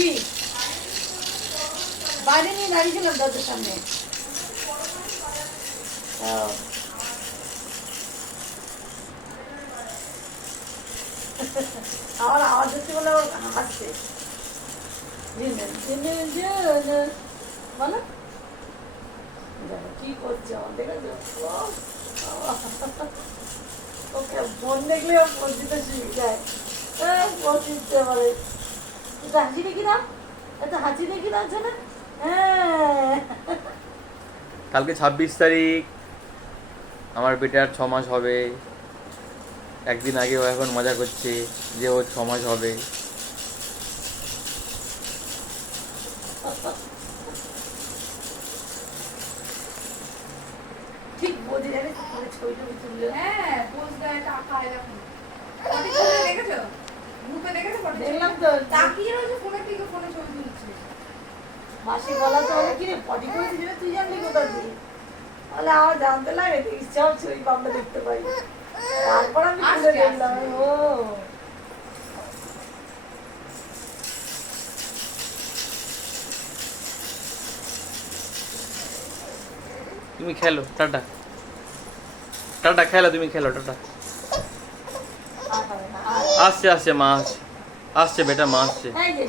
কি বাইরে নিয়ে দাঁড়িয়েছিলাম দরজার সামনে। আমার আওয়াজ হচ্ছে বলে ওর হাসছে। বলো কি করছে আমার দেখেছো? ওকে ফোন দেখলে ও ফোন দিতে শিখে যায়। পৌঁছতে পারে। এটা হাসি দেখি না, এটা হাসি দেখি না আছে না। হ্যাঁ কালকে 26 তারিখ, আমার বেটার 6 মাস হবে। একদিন আগে ও এখন মজা করছে যে ওর 6 মাস হবে। ঠিক বোঝে জানে ছবি টবি তুললে। হ্যাঁ পোজ দেয় টাকা এরকম দেখেছো গ্রুপে দেখেছো দেখলাম তো। তাকিয়ে রয়েছে ফোনের দিকে, ফোনে ছবি তুলছে। মাসি বলা তো হলে কি রে পটি করে দিবে, তুই জানলি কোথা দিয়ে? বলে আমার জানতে লাগে সব ছবি আমরা দেখতে পাই। তারপর আমি খুলে দেখলাম ও তুমি খেলো, টাটা টাটা, খেলো তুমি, খেলো টাটা। আসছে আসছে মা আসছে, আসছে বেটা মা আসছে। এই যে